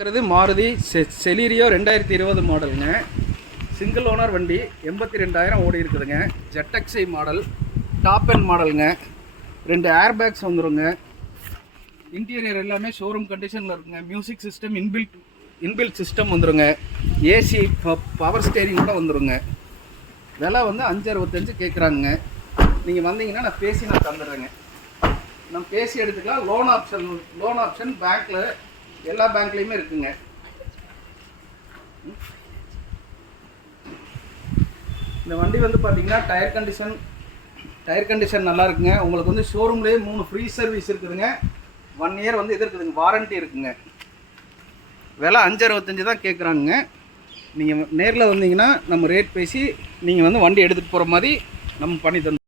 இருக்கிறது மாருதி செலீரியோ 2020 மாடலுங்க. Single owner வண்டி. 82,000 ஓடி இருக்குதுங்க. ஜெட்எக்ஸை மாடல், டாப் எண்ட் மாடலுங்க. 2 ஏர் பேக்ஸ் வந்துருங்க. இன்டீரியர் எல்லாமே ஷோரூம் கண்டிஷனில் இருக்குங்க. மியூசிக் சிஸ்டம் இன்பில்ட் சிஸ்டம் வந்துருங்க. ஏசி பவர் ஸ்டேரிங் கூட வந்துருங்க. விலை வந்து 565 கேட்குறாங்க. நீங்கள் வந்தீங்கன்னா நான் பேசி தந்துடுறேங்க. நம்ம பேசி எடுத்துக்கலாம். லோன் ஆப்ஷன் பேங்க்கில் எல்லா பேங்க்லேயுமே இருக்குங்க. இந்த வண்டி வந்து பார்த்தீங்கன்னா டயர் கண்டிஷன் நல்லா இருக்குங்க. உங்களுக்கு வந்து ஷோரூம்லேயே 3 ஃப்ரீ சர்வீஸ் இருக்குதுங்க. 1 இயர் வந்து இது இருக்குதுங்க, வாரண்ட்டி இருக்குங்க. விலை 565 தான் கேட்குறாங்க. நீங்கள் நேரில் வந்தீங்கன்னா நம்ம ரேட் பேசி நீங்கள் வந்து வண்டி எடுத்துகிட்டு போகிற மாதிரி நம்ம பண்ணி தந்து